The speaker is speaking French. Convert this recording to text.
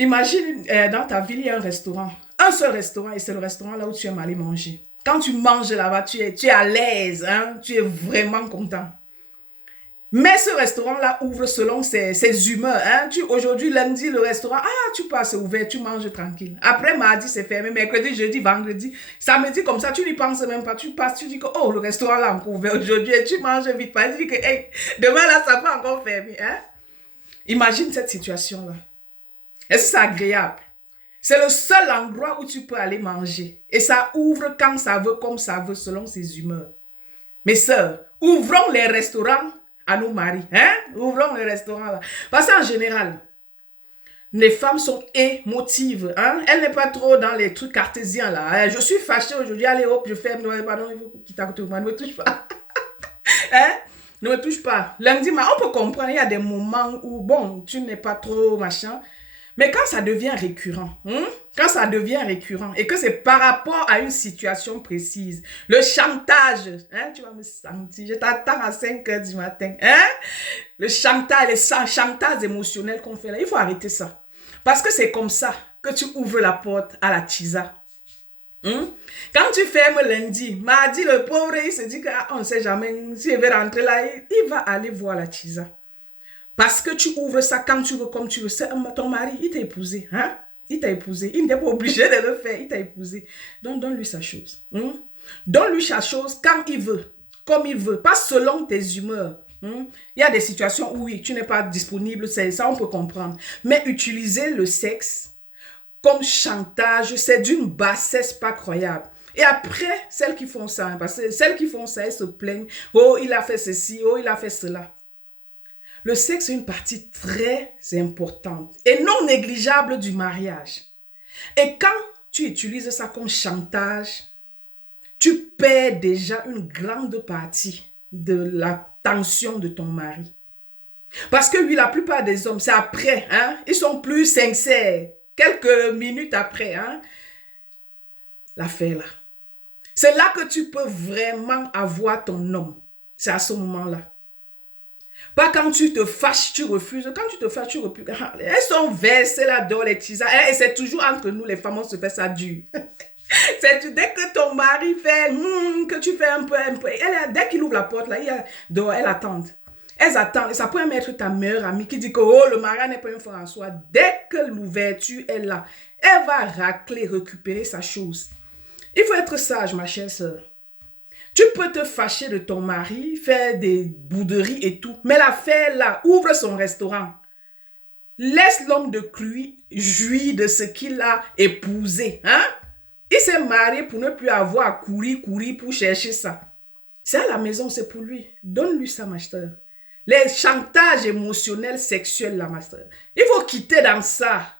Imagine, dans ta ville, il y a un restaurant. Un seul restaurant, et c'est le restaurant là où tu aimes aller manger. Quand tu manges là-bas, tu es à l'aise, hein? Tu es vraiment content. Mais ce restaurant-là ouvre selon ses humeurs. Hein? Aujourd'hui, lundi, le restaurant, tu passes ouvert, tu manges tranquille. Après, mardi, c'est fermé. Mercredi, jeudi, vendredi, samedi, comme ça, tu n'y penses même pas. Tu passes, tu dis que, oh, le restaurant là encore ouvert aujourd'hui, et tu manges vite. Tu dis que, hey, demain là, ça peut encore fermer. Hein? Imagine cette situation-là. Est-ce que c'est agréable? C'est le seul endroit où tu peux aller manger. Et ça ouvre quand ça veut, comme ça veut, selon ses humeurs. Mes sœurs, ouvrons les restaurants à nos maris. Hein? Ouvrons les restaurants là. Parce qu'en général, les femmes sont émotives. Hein? Elles n'est pas trop dans les trucs cartésiens là. Je suis fâchée aujourd'hui. Allez hop, je ferme. Pardon, ne me touche pas. Hein? Ne me touche pas. Lundi, on peut comprendre. Il y a des moments où, bon, tu n'es pas trop machin. Mais quand ça devient récurrent, quand ça devient récurrent et que c'est par rapport à une situation précise, le chantage, hein, tu vas me sentir, je t'attends à 5 heures du matin, hein, le chantage, les chantages émotionnels qu'on fait là, il faut arrêter ça. Parce que c'est comme ça que tu ouvres la porte à la tisa. Quand tu fermes lundi, mardi, le pauvre, il se dit qu'on ne sait jamais, s'il veut rentrer là, il va aller voir la tisa. Parce que tu ouvres ça quand tu veux, comme tu veux. Ton mari, il t'a épousé. Hein? Il t'a épousé. Il n'est pas obligé de le faire. Il t'a épousé. Donc, donne-lui sa chose. Donne-lui sa chose quand il veut. Comme il veut. Pas selon tes humeurs. Il y a des situations où oui, tu n'es pas disponible. Ça, on peut comprendre. Mais utiliser le sexe comme chantage, c'est d'une bassesse pas croyable. Et après, celles qui font ça, parce que celles qui font ça, elles se plaignent. Oh, il a fait ceci. Oh, il a fait cela. Le sexe est une partie très importante et non négligeable du mariage. Et quand tu utilises ça comme chantage, tu perds déjà une grande partie de l'attention de ton mari. Parce que oui, la plupart des hommes, c'est après, hein, ils sont plus sincères. Quelques minutes après, hein, l'affaire là. C'est là que tu peux vraiment avoir ton homme. C'est à ce moment-là. Pas quand tu te fâches, tu refuses. Quand tu te fâches, tu refuses. Elles sont versées là-dedans, les tisanes. Et c'est toujours entre nous, les femmes, on se fait ça dur. Dès que ton mari fait, que tu fais un peu. Dès qu'il ouvre la porte, là, dehors, elles attendent. Elles attendent. Et ça peut même être ta meilleure amie qui dit que oh, le mari n'est pas une fois en soi. Dès que l'ouverture est là, elle va racler, récupérer sa chose. Il faut être sage, ma chère sœur. Tu peux te fâcher de ton mari, faire des bouderies et tout. Mais l'affaire là, ouvre son restaurant. Laisse l'homme de Cluy jouir de ce qu'il a épousé. Hein? Il s'est marié pour ne plus avoir à courir pour chercher ça. C'est à la maison, c'est pour lui. Donne-lui ça, ma sœur. Les chantages émotionnels, sexuels, là, ma sœur. Il faut quitter dans ça.